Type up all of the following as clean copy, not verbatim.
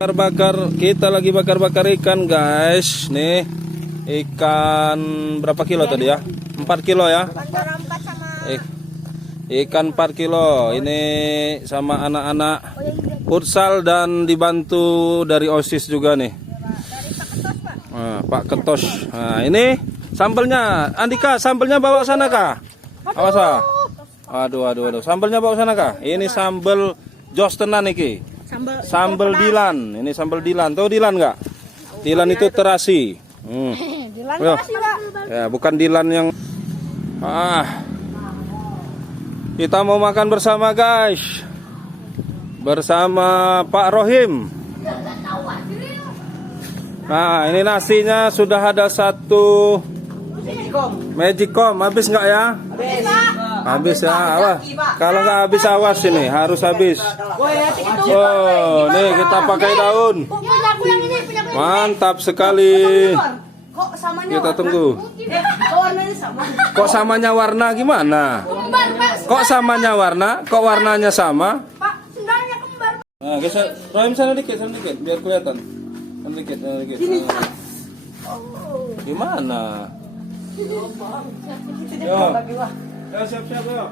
Bakar kita lagi bakar-bakar ikan guys. Nih ikan berapa kilo tadi ya? 4 kilo ya. Ikan 4 kilo. Ini sama anak-anak futsal dan dibantu dari OSIS juga nih. Nah, Pak Ketos. Nah, ini sambelnya. Andika, sambelnya bawa sana kah? Awas ah. Aduh. Sambelnya bawa sana kah? Ini sambel jos tenan iki. Sambal Dilan, ini sambal Dilan. Tahu Dilan nggak? Dilan itu terasi. Dilan terasi, Pak. Ya, bukan Dilan yang. Kita mau makan bersama guys, bersama Pak Rohim. Nah, ini nasinya sudah ada satu Magicom. Habis nggak ya? Habis ya, awas. Kalau nggak habis awas ini, harus habis. Oh, nih kita pakai daun. Mantap sekali. Kita tunggu. Kok samanya warna gimana? Kok samanya warna? Kok warnanya sama? Nah, geser. Rohim sana dikit, biar kelihatan. Sedikit. Gimana? Yo. Ya, siap-siap ya.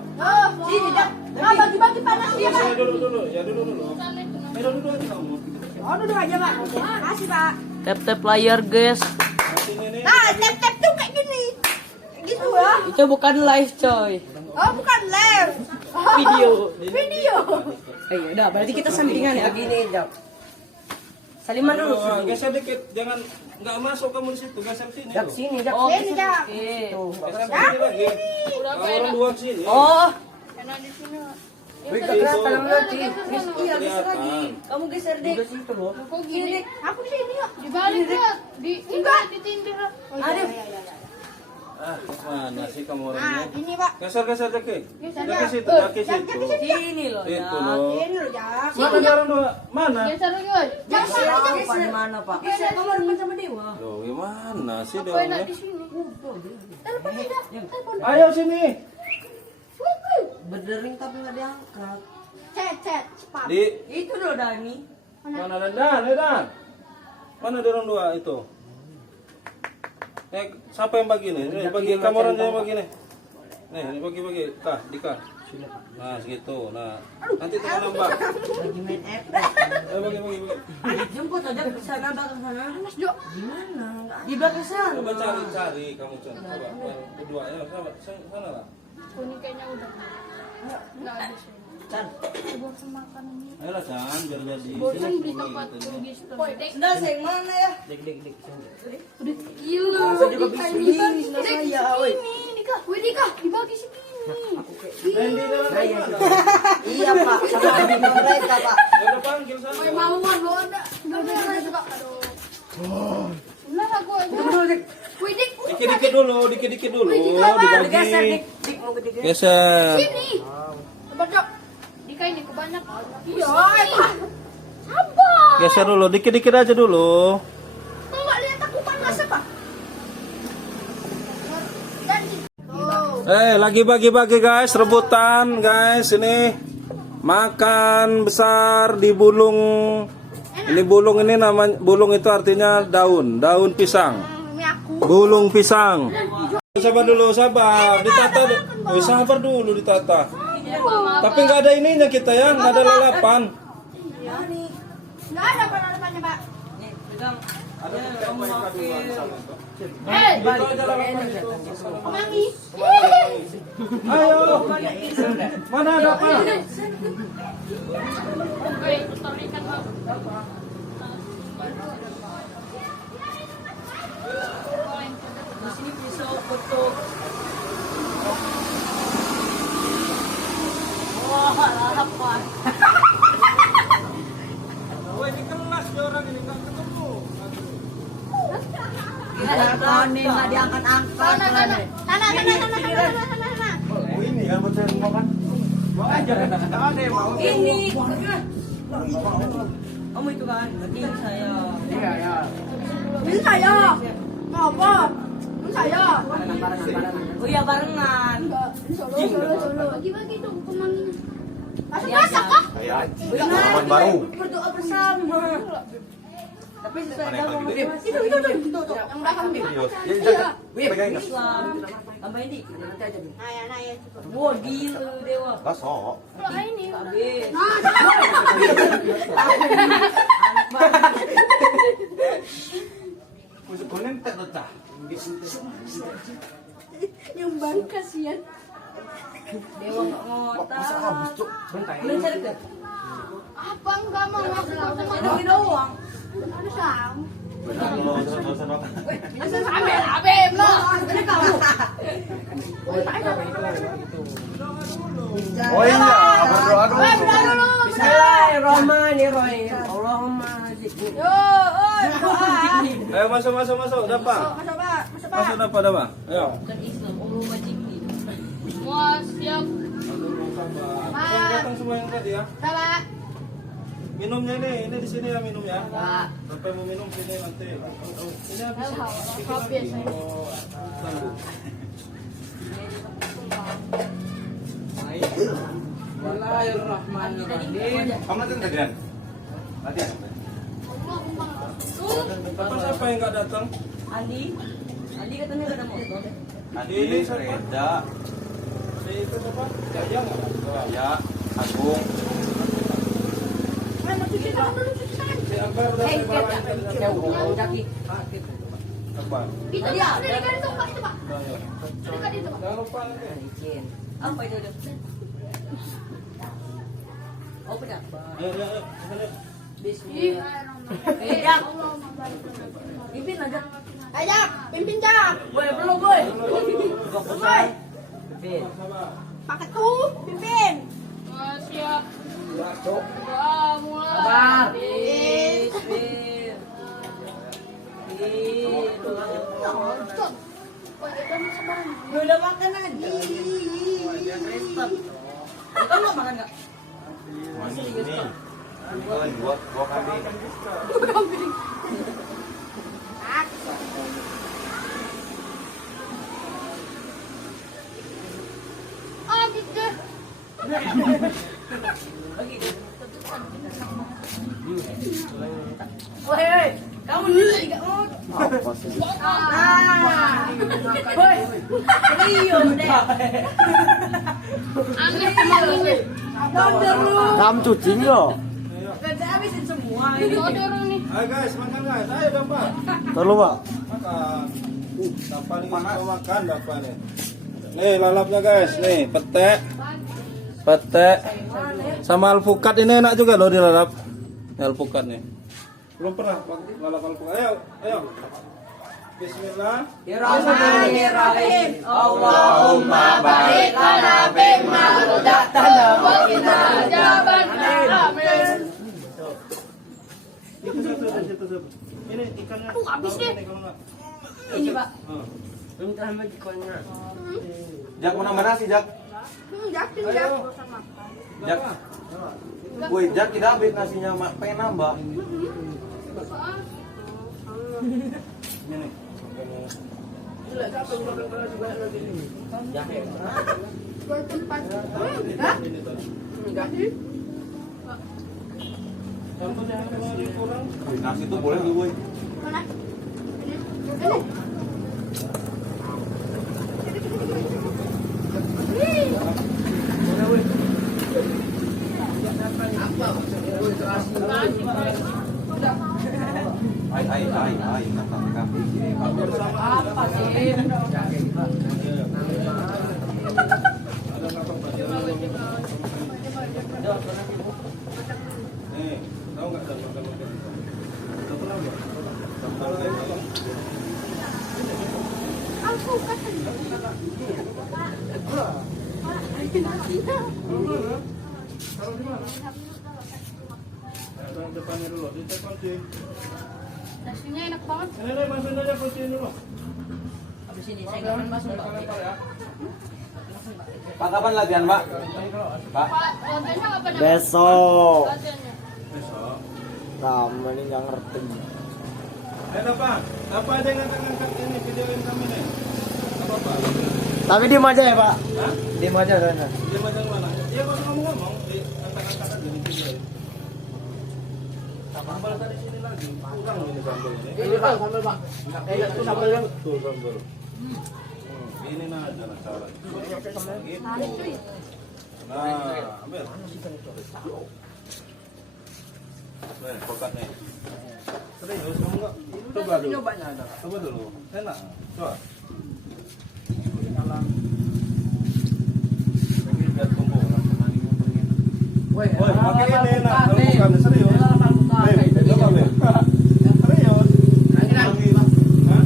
Sini, Dak. Bagi-bagi panas dia, Pak. Dulu. Ya, dulu. Duduk aja kamu. Oh, duduk aja, Pak. Makasih, Pak. Tap layar guys. Nah, tap tuh kayak gini. Gitu ya. Itu bukan live coy. Oh, bukan live. Video. Ayo udah berarti kita sampingan ya. Gini jauh. Saliman dulu. Geser dikit, jangan nggak masuk kamu di situ, geser sini. Jak sini, jak. Oh, sini, Jak. Geser sini lagi. Orang dua sini. Oh. Beri kelihatan nanti. Iya, geser lagi. Kamu geser deh. Kok gini? Aku di sini, yuk. Dibalik Dek. Di tindir. Aduh. Mana sih kamu Nah, orangnya? gini, Pak. Geser dikit. Daki situ. Sini loh ya. Itu loh. Ini loh, Jak. Mana orang dua? Mana? Geser lagi, woy. Apa di mana, Pak? Geser, kamu depan sama Dewa. Loh, gimana sih Kok enak dia? di sini? Telepon tidak. Telepon. Ayo sini. Berdering tapi nggak diangkat. Chat, cepat. Di Itu loh Dani. mana Dan? Mana dia orang dua itu? Siapa yang bagi nih? Ini bagi kamu orang yang bagi nih. Nih, ini bagi. Dika. Nah, segitu. Nah, nanti tinggal nambah. Lagi main app. Bagi. Jemput aja ke sana belakang sana. Mas Jo. Gimana? Di belakang sana. Coba cari kamu coba. Berdua ya, sana lah. Kuning kayaknya udah. Nggak habis ya. Chan. Bosan makan ini. Ayolah Chan, biar di Bosan sini. beli tempat turis Dek. Sudah sayang mana ya? Dek. Udah gila. Masa juga bisa ini, sudah saya, woi. Dika, dibagi segini. Randy dalam mana? Iya Pak, sama di mereka Pak. Ya udah panggil sana. Woy, mauan lo ada. Udah juga. Aduh. Udah aku aja. Woy, Dik. Dikit-dikit dulu. Geser Dibagi. dik mau gede. Geser. Sini. Coba Dok. Dika ini kebanyakan. Iya, Pak. Sabar. Geser dulu, dikit-dikit aja dulu. Kau nggak lihat aku panas apa? Lagi bagi-bagi guys, rebutan guys. Ini makan besar di bulung. Ini bulung ini namanya, bulung itu artinya daun pisang. Ini aku. Bulung pisang. Sabar dulu, ditata. Sabar dulu ditata. Tapi nggak ada ininya kita ya, nggak ada lalapan. Nggak ada apa-apanya, Pak. Nih, pegang. Kemangi. Ayo, mana ada apa? Oke, tarik ikan Bang. Di sini pisau foto. Wah, lapar. Woi, di kelas dia orang ini nggak ketemu. Telepon nih nggak diangkat-angkat. Sana. Oh ini kan buat saya makan. Bawa aja, nggak ada yang mau. Ini. Kamu itu kan, berarti saya. Iya. Ini saya. Apa? Ini saya. Oh iya barengan. Enggak, ini solo. Bagi-bagi dong kemanginya. Masak kah? Kayak harapan baru. Berdoa bersama. Tapi sesuai agama masing-masing. Itu. Yang belakang tuh. Serius. Ya, jangan. Pegang enggak? Islam. Tambahin dikit. Nanti aja. Nah ya. Wah, gila dewa. Kasok. Habis. Masuk konen tak tetap. Yang bang kasihan. Dewa nggak ngotak. Masa habis cuk. Belum cari ke? Apa enggak mau ngaku sama Ini doang. ada sang. Asal sampai abem lo. Ada kamu. Oh iya, berdoa dulu. Bismillahirrahmanirrahim. Allahumma zidni. Yo, doa. Ayo masuk. Dapat. Masuk dapat. Ayo. Bukan Islam. Allahumma zidni. Semua siap. Yang datang semua yang tadi ya. Salah. Minumnya ini di sini ya minumnya. Pak. Sampai mau minum sini nanti. Ini habis. Habis. Oh, tunggu. Bismillahirrahmanirrahim. Kamu nanti tegeran. Latihan. Apa siapa yang nggak datang? Andi katanya gak ada motor. Adi, Reda, Si itu siapa? Jaya nggak? Jaya, Agung. Si Akbar udah saya bawain tadi satu. Kaki. Akbar. Itu dia. Udah dekat itu Pak. Itu Pak. Udah, ya. Dekat itu Pak. Jangan lupa nanti. Izin. Apa itu udah? Oh, pedak. Ayo. Sini. Bismillah. Jak. Pimpin aja. Ayo, pimpin jak. Boy, belum boy. Gak usah. Pimpin. Pakai tuh, pimpin. Semua siap. Doa mulai. Sabar. Udah makan aja. Kamu mau makan nggak? Ini. Dua kambing. Habis deh. Woi, kamu dulu juga mau. Apa sih? Woi, serius deh. Aneh kemalunya. Kamu cuci loh. Kerja habisin semua ini. Saudara nih. Ayo guys, makan guys. Ayo dapat. Terlalu pak. Makan. Dapat nih semua makan dapat nih. Nih lalapnya guys, nih pete sama alpukat ini enak juga loh dilalap. Ini alpukat nih. Belum pernah lalap alpukat. Ayo. Bismillah. Bismillahirrahmanirrahim. Allahumma barik lana bima razaqtana wa qina adzaban nar. Ini ikannya. Habis deh. Kalau enggak. Ini, Pak. Oh. Minta majikannya. Jak mau nambah nasi Jak. Jakin jak. Jak. Woi Jak tidak habis nasinya pengen nambah. Ini nih. Contohnya yang kurang. Nasi itu boleh dulu woi. Mana? Ai, kata. Apa sih? Nih, tahu nggak dan makan-makan? Udah pernah nggak? Kalau Aku kata. taruh di mana? Taruh depannya dulu, di kunci. Nasinya enak banget. Ini masukin aja kunciin dulu. Habis ini saya nggak akan masuk, Pak. Lempar ya. Pak kapan latihan Pak? Pak. Pak, latihannya kapan ya? Besok. Latihannya. Besok. Kamu ini nggak ngerti. Apa aja yang ngangkat ini videoin kami nih? Apa? Tapi diem aja ya Pak. Hah? Diem aja sana. Dia macam mana? Dia kalau ngomong-ngomong, Sambal tadi sini lagi. Kurang ini sambal ini. Ini Pak, sambal Pak. Itu sambal yang Betul sambal. Ini nah cara cara. Gitu. Nah, ambil. Nih, pokat nih. Serius kamu enggak? Coba dulu. nyobanya ada. Coba dulu. Enak. Coba. Lagi lihat tumbuh. Woi, Woi, pakai ini enak. Kalau nih. bukan serius. Nih, coba Beb. Serius. Kemangi. Hah?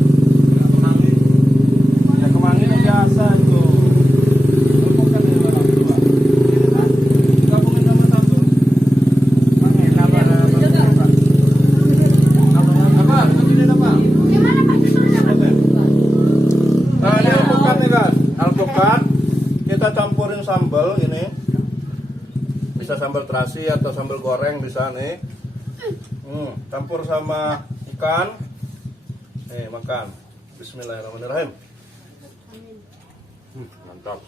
Kemangi. Ya kemangi itu biasa itu. Kalau bukan ini orang tua. Ini kan gabungin sama sambal. Apa? Begini apa? Gimana Pak? Disuruhnya Pak? Nah, ini alpukat nih kan. Alpukat kita campurin sambal ini. Bisa sambal terasi atau sambal goreng bisa nih. Campur sama ikan. Nih, makan. Bismillahirrahmanirrahim. Mantap.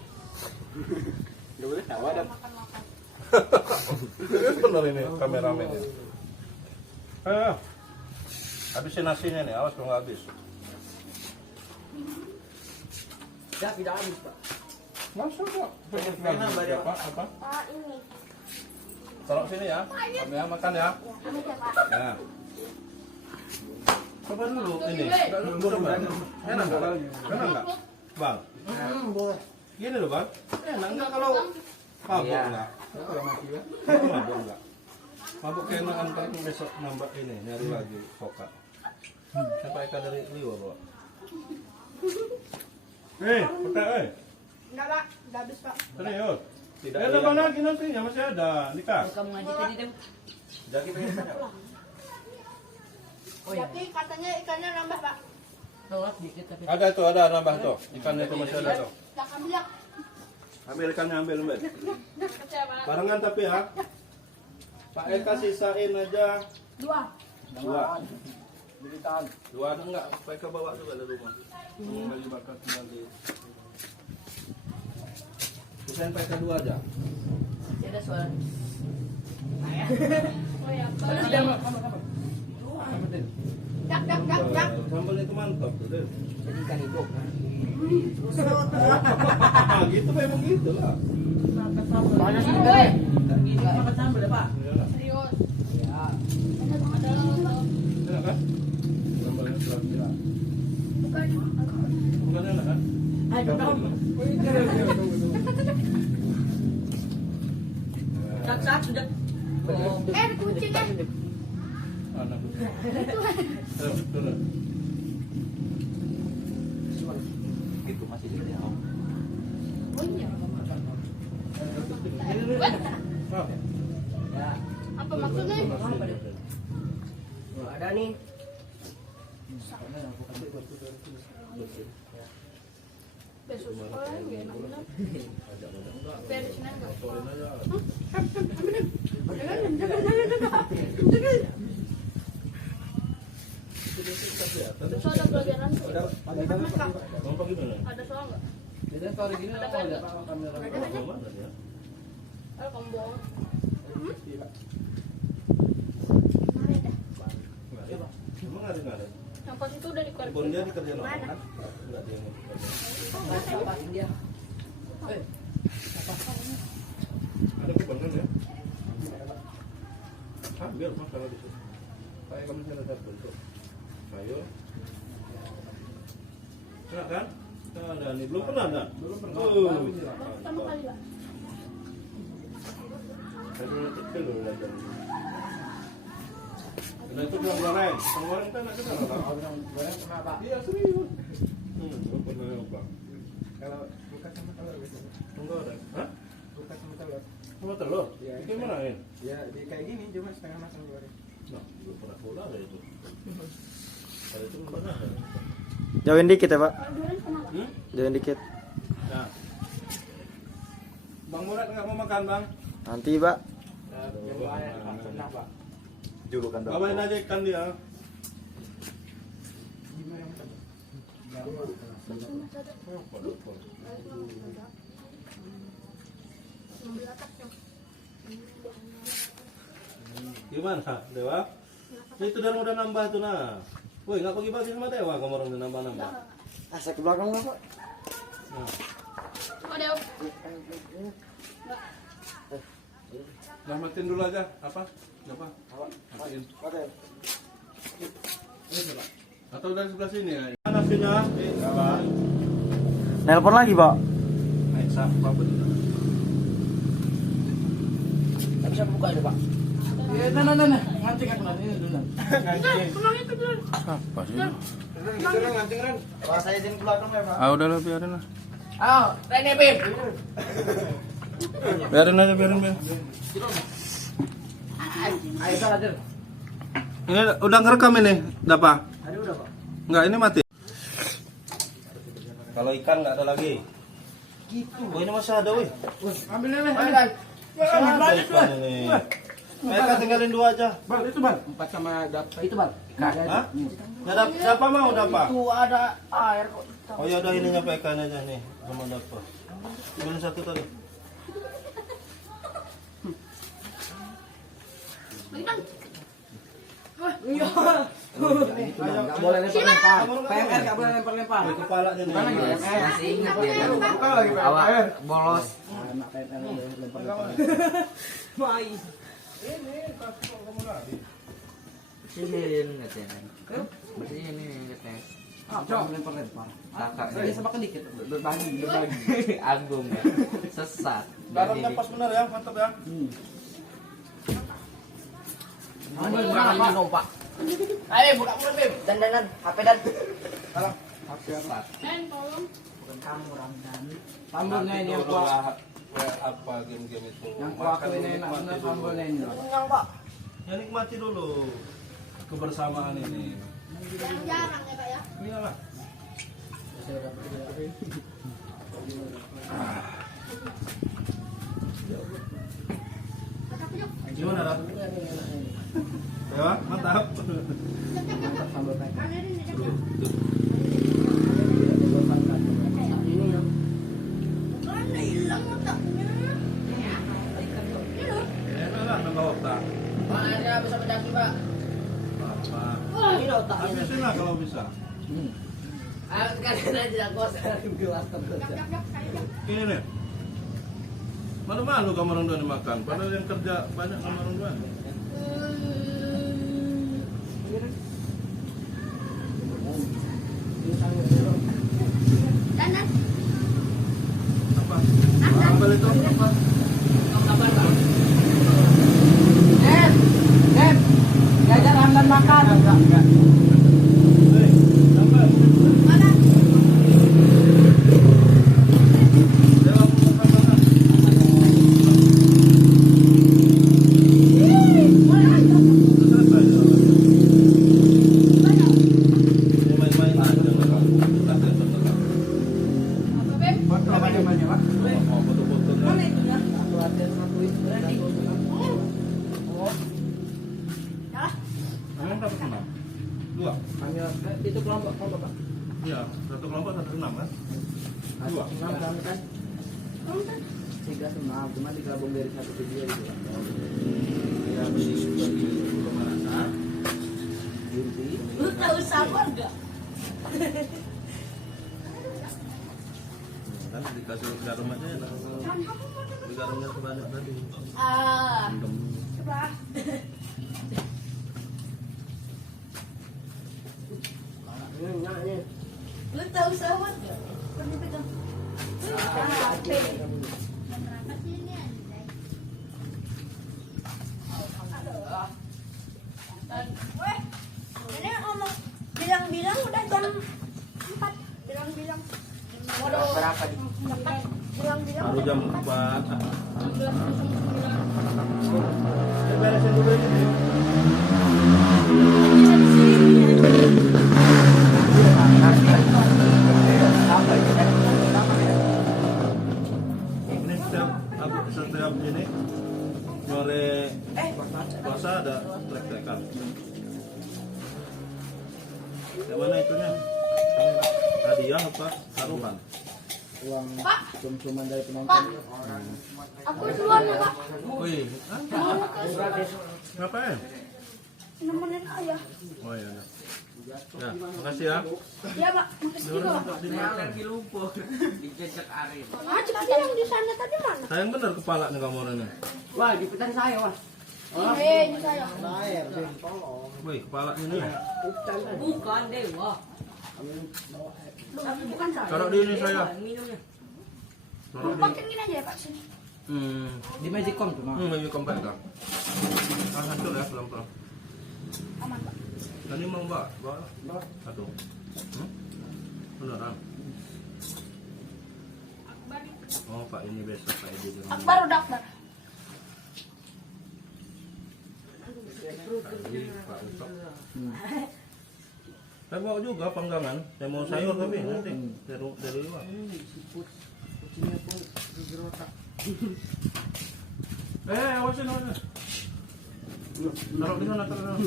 Enggak boleh tawa dan Bener ini kameramen ini. Ayo. Habisin nasinya nih, awas kalau nggak habis. ya tidak habis Pak. Langsung kok. Apa? Pak ini. Taruh sini ya. Kami makan ya. Ini ya Pak. Ya. Coba dulu ini. Coba. Enak nggak? Enak nggak? Bang. Boleh. Gini loh bang. Enak nggak kalau mabuk Iya. nggak? Kalau mati ya. Mabuk nggak? Mabuk keenakan kan besok nambah ini nyari lagi pokat. Sampai ikan dari liur loh. Pokat Enggak Pak, udah habis Pak. serius. Tidak ada mana lagi nasinya masih ada. Nikah. Kamu ngaji tadi deh. Jadi pengen tanya. Oh iya. Tapi katanya ikannya nambah Pak. Tolak dikit tapi. Ada tuh, ada nambah tuh. Ikannya itu masih ada tuh. Dah ambil ya. Ambil ikannya ambil. Barengan tapi ya. Pak Eka sisain aja Dua. dua. Dua ada enggak? Pak Eka bawa juga dari rumah. Bagi bakar lagi. Sisain Pak Eka dua aja. Masih ada suara. Oh ya. Dak. Sambal itu mantap tuh deh. Jadi ikan hidup. Gitu memang gitu lah. Banyak sih kan. Gini makan sambal ya Pak. Serius. Ya. Ada Enak kan? Sambalnya kira-kira. bukan. Bukan enak kan? Ayo kamu. Sak sudah. Ada kucingnya. Anak. Turun. Gitu masih di dia. Oh iya. Oh. Ya. Apa maksudnya? Ada nih. Besok sekolah enggak enak benar. Beresin aja. Besok ada pelajaran tuh. Mau pergi mana? Ada soal enggak? Biasanya kalau gini Ada apa kan? Pak kamera. Mana dia? Ada kamu bohong. Emang ada? Yang pas itu udah dikeluarin. Bon dia dikerjain orang kan? Enggak dia mau dikerjain. Pak India. Ada kupon kan ya? Ambil masalah di situ. Kayak kamu bisa lihat bentuk. Ayo. Enak kan? Nah, ada nih. Belum pernah kan? Belum pernah. Pertama kali Pak. Saya dulu kecil loh belajar. Nah itu belum goreng. Belum goreng kan enak juga kan? Goreng pernah Pak. Iya serius. Belum pernah nyoba. Kalau buka sama telur gitu. Belum goreng. Hah? Buka sama telur. Sama telur? Iya. Gimana ya? Ya di kayak gini cuma setengah matang goreng. Nah, belum pernah pula ada itu. Kalau itu belum pernah. Jauhin dikit ya Pak, Durian sama Pak. jauhin dikit. Nah. Bang Murad nggak mau makan bang? Nanti Pak. Yang lain Pak pernah Pak. Julukan bawain aja ikan dia. Gimana yang makan? Gimana Dewa? Itu dan udah nambah tuh nah. Woi, nggak bagi-bagi sama Dewa kamu orang udah nambah-nambah. Asa ke belakang lah, Pak. Nah. Ada. Nah, matiin dulu aja. Apa? Apa? Matiin. Atau dari sebelah sini ya? Mana sini? Kawan. Nelpon lagi, Pak. Naik siapa betul? Nggak bisa buka itu, Pak. Iya, nah. Ngancing aku nanti dulu. Apa sih? Ngancing kan? Pak, saya izin ke belakang ya, Pak. Ah udahlah biarin lah. Oh, Rene Bim. Biarin aja biarin. Ayo salah der. Ini udah ngerekam ini, Dapa? Ada udah, Pak. Enggak, ini mati. Kalau ikan nggak ada lagi. Gitu. Oh, ini masih ada, woi. Ambil Rene, ambil. Ada ikan ini. Mereka tinggalin 2 aja. Bang, itu Bang. 4 sama dapa itu, Bang. Hah? Nggak dapat mau dapat? Itu ada air kok. Oh ya udah ininya ikan aja nih sama dapat. Ambil 1 tadi. Iya. Enggak boleh lempar-lempar. PMR enggak boleh lempar-lempar. Di kepalanya nih. Mana gitu? Masih ingat dia. Buka lagi, Pak. Awak bolos. Anak PMR lempar-lempar. Mai. Sini katanya. Bersih ini katanya. Jangan lempar-lempar. Kakak. Saya sama dikit. Berbagi. Agung ya. Sesat. Garamnya pas benar ya, mantap ya. Ambil berapa, Pak? Ayo buka mulut, Bim. Dan. HP dan. Sesat. Bukan kamu, Ramdan. Sambelnya ini yang kuat. Apa game-game itu? Yang kuat ini enak benar sambelnya ini. Kenyang, Pak. Ya nikmati dulu kebersamaan ini. Jarang ya Pak ya. Iyalah. Gimana, Rat? Ya, mantap. Sambel kayak. Mana hilang otaknya? Enak lah nambah otak. Pak, airnya bisa mendaki, Pak. Apa? Ini otaknya. Habisin lah kalau bisa. Ayo sekalian aja gua dari gelas terus. Ini nih. Malu-malu kamu orang tua makan. Padahal yang kerja banyak sama orang tua. Dan Apa? Apa itu? Apa? Jajar Ramdan makan. Hei, tambah. mana? Dewa, makan mana? Selesai. Ini main-main aja. Latihan betul. Apa Beb? Apa namanya, Pak? Oh, betul-betul. Mana itunya? Satu latihan satu itu berarti. Ya. Emang dapat 6? 2? Kami itu kelompok Pak. Iya, 1 kelompok 1 6 kan? 2. 6 kami kan. 3 6 cuma digabung dari satu video gitu. Ya, mesti sudah di pemanasan. Inti. Lu tahu sabar gak? Kan dikasih garam aja ya. Di garamnya sebanyak tadi. Ah, Mendem. coba. Lu tahu sabar gak? Pernah pegang. HP. Berapa sih ini? Weh, ini ngomong bilang-bilang udah jam 4. Bilang-bilang. Berapa di? Bilang-bilang. Baru jam 4. 16.09. Beresin dulu ini. Ini setiap ini sore puasa ada trek-trekan. Yang mana itunya? Hadiah apa? Taruhan. Uang Pak. cuma dari penonton. Pak, aku duluan ya Pak. Wih, ngapain? Nemenin ayah. Oh iya. Ya, makasih ya. Ya, Pak. Makasih juga, Pak. Dimakan di lumpur. Dicecek Arif. Ah, tadi yang di sana tadi mana? Sayang bener kepala nih kamu orangnya. Wah, diputar saya, Mas. Ini saya. Wih, kepala ini. Bukan dewa. Bukan saya. Taruh di ini saya. Minumnya. Taruh di. Pakai gini aja ya, Pak, sini. Di Magicom tuh, Mas. Ini kompak kan. Hancur ya pelan-pelan. Aman, Pak. Tadi mau mbak, bawa satu. Beneran. Oh Pak ini besok Pak Edi dengan Akbar udah Akbar. tadi Pak Utok. Saya bawa juga panggangan. Saya mau sayur tapi nanti dari luar. Awasin. Taruh di sana, taruh.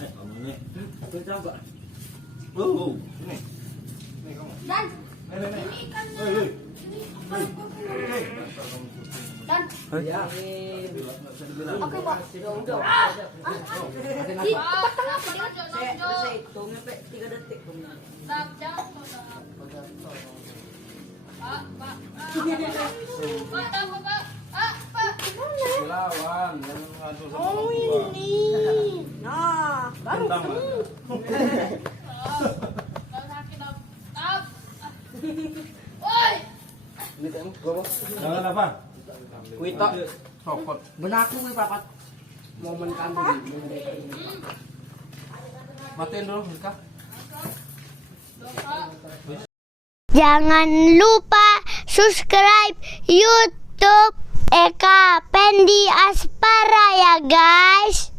Kamu ini. Oh, ini. Ini kamu. Dan Ini. ini ikannya. Ini Hei. Dan Ya. oke, Pak. Di tempat tengah, Pak. Saya hitungnya 3 detik. Lawan, jangan ngadu sama Oh, orang tua. ini. Nah, baru Tendang ketemu. Jangan apa? Kuito. Sopot. Benaku gue papat. Momen kambing. Matiin dulu, Mika. Jangan lupa subscribe YouTube Eka Pendi Aspara ya guys.